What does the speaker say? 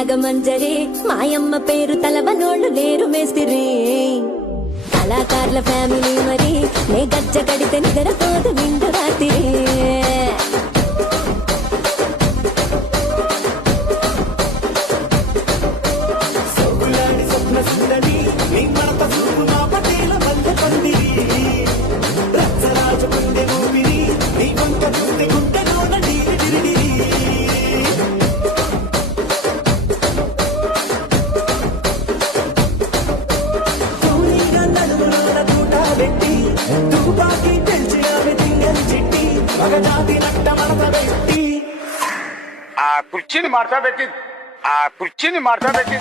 నాగమంజరి మాయమ్మ పేరు తలవనోళ్ళు లేరు మేస్తిరి కళాకారుల ఫ్యామిలీ మరి నే గజ్జ కడితే నిద్రపోదు నిండు రాత్రి కుర్చీని మార్చబెట్టి